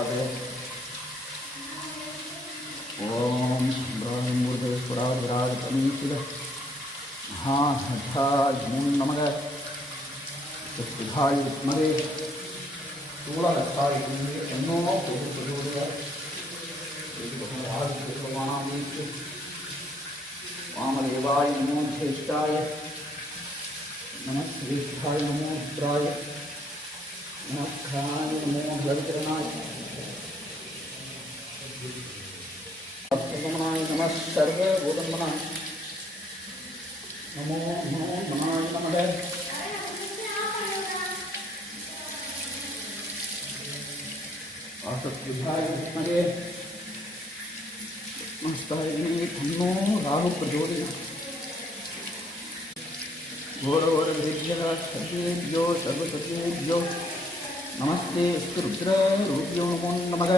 பிரகஸ்பராது ஓம் பிரகஸ்பராது சமீபித மகாசதாஜ்மூன் நமக சுதாய் உத்மதே சூழலத்தாய் என்னோ தொகுப்பதுவதால் ஆதிபகவானாமீட்டு வாமதேவாய நமோ ஜேஷ்டாய நம நமோ ருத்ராய सप्तमनाय नमः सर्वभूतमनाय नमो नमो नमाय नमः। आसत्युधाय विद्महे नमस्ताय तन्नो राहु प्रचोदयात् घोरघोरवेभ्यः सर्वेभ्यो सर्वसत्యేभ्यो नमस्ते रुद्ररूप्यो नमो नमः।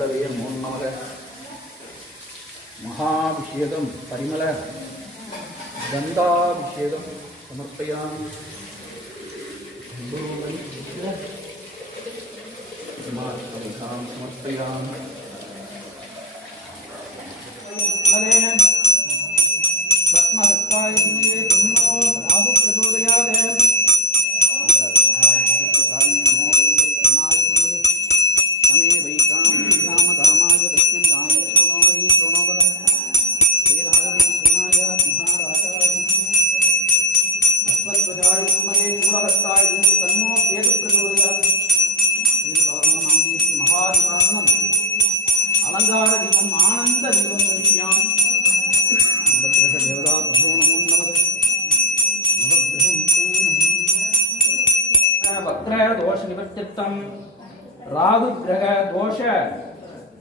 கதவே மோன்னமக. மகாபிஷேகம் பரிமள. கந்தாபிஷேகம் சமர்ப்பயாமி. சமர்ப்பயாமி. अलङ्कार दीपम् आनन्द दीपं करिष्यामि नवग्रह देवताभ्यो नमो नमः वक्र दोष निवर्त्यर्थम राहु ग्रह दोष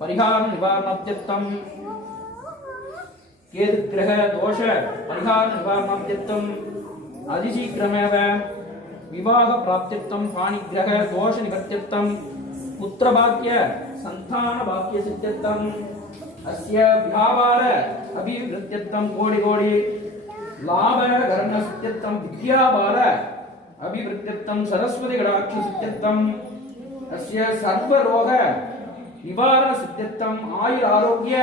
परिहार निवारणार्थम केतु ग्रह दोष परिहार निवारणार्थम अतिशीघ्रमेव विवाह प्राप्त्यर्थम पाणिग्रह दोष निवर्त्यर्थम पुत्रभाग्य संतान भाग्य सिद्ध्यर्थम సంతాన వాక్య సిద్ధ్యర్థం అస్య వ్యాపార అభివృద్ధ్యర్థం కోడి కోడి లాభ గరణ సిద్ధ్యర్థం విద్యాపార అభివృద్ధ్యర్థం సరస్వతి గడాక్ష సిద్ధ్యర్థం అస్య సర్వరోగ నివారణ సిద్ధ్యర్థం ఆయుర ఆరోగ్య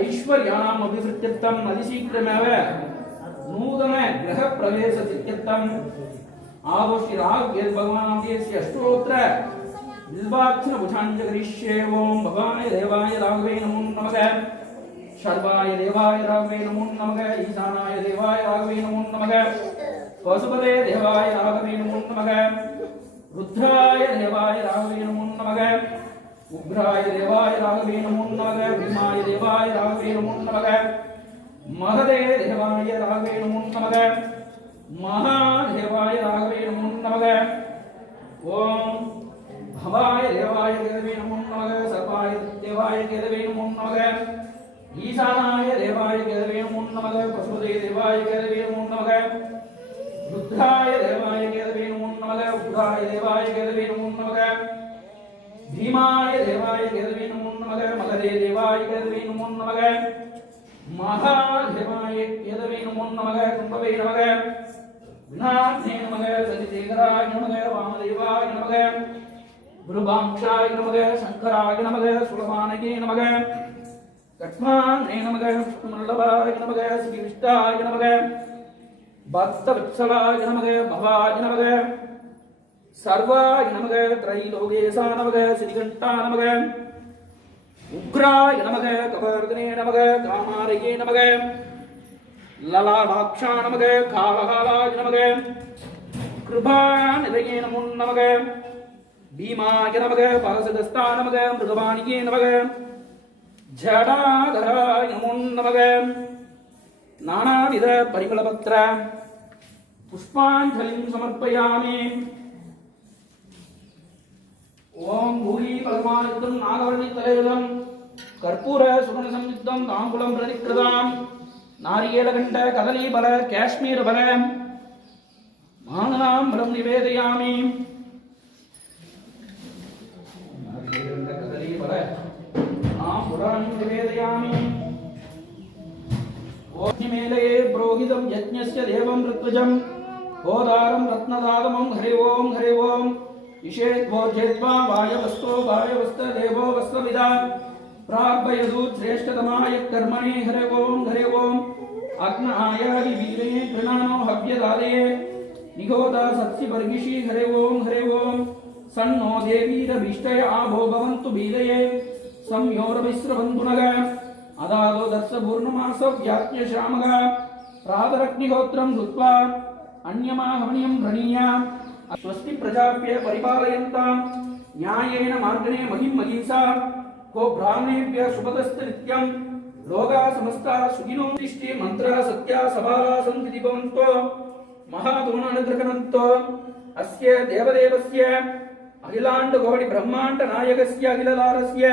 ఐశ్వర్యాణం అభివృద్ధ్యర్థం అతిశీఘ్రమేవ నూతన గ్రహ ప్రవేశ సిద్ధ్యర్థం ఆఘోషి రాగ్ భగవాన్ అష్టోత్ర నిర్వాక్షణపుషాంజగరిష్యే ఓం భవాయ దేవాయ రాఘవే నమో నమగ శర్వాయ దేవాయ రాఘవే నమో నమగ ఈశానాయ దేవాయ రాఘవే నమో నమగ వసుపదే దేవాయ రాఘవే నమో నమగ రుద్రాయ దేవాయ రాఘవే నమో నమగ ఉగ్రాయ దేవాయ రాఘవే నమో నమగ భీమాయ దేవాయ రాఘవే నమో నమగ మహదే దేవాయ రాఘవే నమో నమగ మహాదేవాయ రాఘవే నమో பீமாய தேவாய கேதுவே நமோ நமக மகதே தேவாய கேதுவே நமோ நமக மகாதேவாய கேதுவே நமோ நமக கும்பவே நமக விநாயகனே நமக சதிதேகராய நமக வாமதேவாய நமக குருபாங்ஷாய நமக சங்கராய நமக சுலபானகே நமக கட்மானே நமக மல்லவாய நமக ஸ்ரீவிஷ்டாய நமக பக்த நமக பவாய நமக சர்வாய நமக திரைலோகேசா நமக சிதிகண்டா நமக. உக்ராய நமக கபர்தனே நமக காமாரையே நமக. லலாடாட்சா நமக காலகாலாய நமக கிருபாநிலையே நமுன் நமக. பீமாய நமக பரசதஸ்தா நமக மிருகவாணியே நமக. ஜடாதராய நமுன் நமக. நானாவித பரிமளபத்ர. புஷ்பாஞ்சலிம் சமர்ப்பயாமே. ஓம் பூகி பகவானுக்கும் நாகவள்ளி தலைவிதம் கற்பூர சுகன சம்யுக்தம் தாம்பூலம் பிரதிக்கிருதாம் நாரியேலகண்ட கதலி பல காஷ்மீர் பல மானனாம் பலம் நிவேதயாமி. கதலி பல நாம் புராணி நிவேதயாமி. ஓமிமேலயே புரோகிதம் யஜ்ஞஸ்ய தேவம் ரித்விஜம். கோதாரம் ரத்னதாதமம் ஹரி ஓம் ஹரி ஓம். इषेद्भोज्येत्वा वायवस्तो वायवस्तदेवो वस्तविदान् प्राग्भयसूत्श्रेष्ठतमाय कर्मणे हरे ओम हरे ओम अग्न कृणानो हव्यदादये निगोदा सत्सि वर्गिषि हरे ओम सन्नो देवीरभीष्टय आभो भवन्तु बीदये संयोरमिश्रबन्धुनग अदादो दर्शपूर्णमास व्याप्य श्यामग प्रातरग्निहोत्रं धृत्वा स्वस्ति प्रजाप्य परिपालयन्तां न्यायेन मार्गणे महिं महीसा को ब्राह्मणेभ्य शुभदस्त नित्यं लोका समस्ता सुखिनो दृष्टि मन्त्रः सत्या सबाला सन्ति भवन्तो महादुणानुग्रहणन्तो अस्य देवदेवस्य अखिलाण्डकोटि ब्रह्माण्ड नायकस्य अखिलदारस्य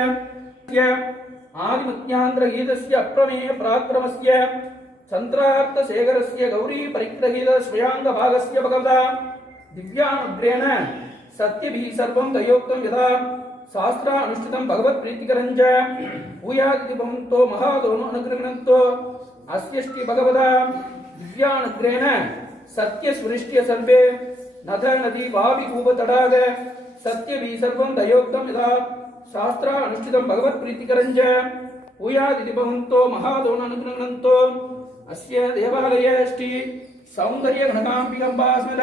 आदिमत्यान्द्रगीतस्य अप्रमेय पराक्रमस्य चन्द्रार्थशेखरस्य गौरी परिग्रहीत स्वयाङ्गभागस्य भगवता ದಿವ್ಯಾನುಗ್ರೇಣ ಸತ್ಯಭಿ ಸರ್ವಂ ತಯೋಕ್ತಂ ಯಥಾ ಶಾಸ್ತ್ರ ಅನುಷ್ಠಿತಂ ಭಗವತ್ ಪ್ರೀತಿಕರಂಜ ಭೂಯಾದಿ ಭವಂತೋ ಮಹಾದೋನು ಅನುಗ್ರಹಣಂತೋ ಅಸ್ಯಷ್ಟಿ ಭಗವದ ದಿವ್ಯಾನುಗ್ರೇಣ ಸತ್ಯ ಸುರಿಷ್ಟಿಯ ಸರ್ವೇ ನದ ನದಿ ವಾವಿ ಕೂಪ ತಡಾಗ ಸತ್ಯಭಿ ಸರ್ವಂ ದಯೋಕ್ತಂ ಯಥಾ ಶಾಸ್ತ್ರ ಅನುಷ್ಠಿತಂ ಭಗವತ್ ಪ್ರೀತಿಕರಂಜ ಭೂಯಾದಿ ಭವಂತೋ ಮಹಾದೋನು ಅನುಗ್ರಹಣಂತೋ ಅಸ್ಯ ದೇವಾಲಯ ಅಷ್ಟಿ ಸೌಂದರ್ಯ ಘನಕಾಂಬಿಕಂಬಾ ಸ್ಮರ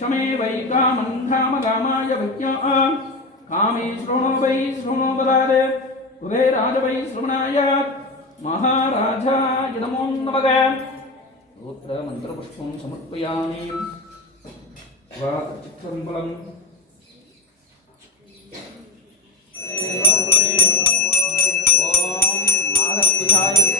शमे वै कामं धाम कामाय भक्त्या कामे श्रवणो वै श्रवणो वदाद। उभे राज वै श्रवणाय। महाराजाय नमो नमः स्तोत्र मन्त्रपुष्पं समर्पयामि चित्रम्बलम् ॐ नागस्विधाय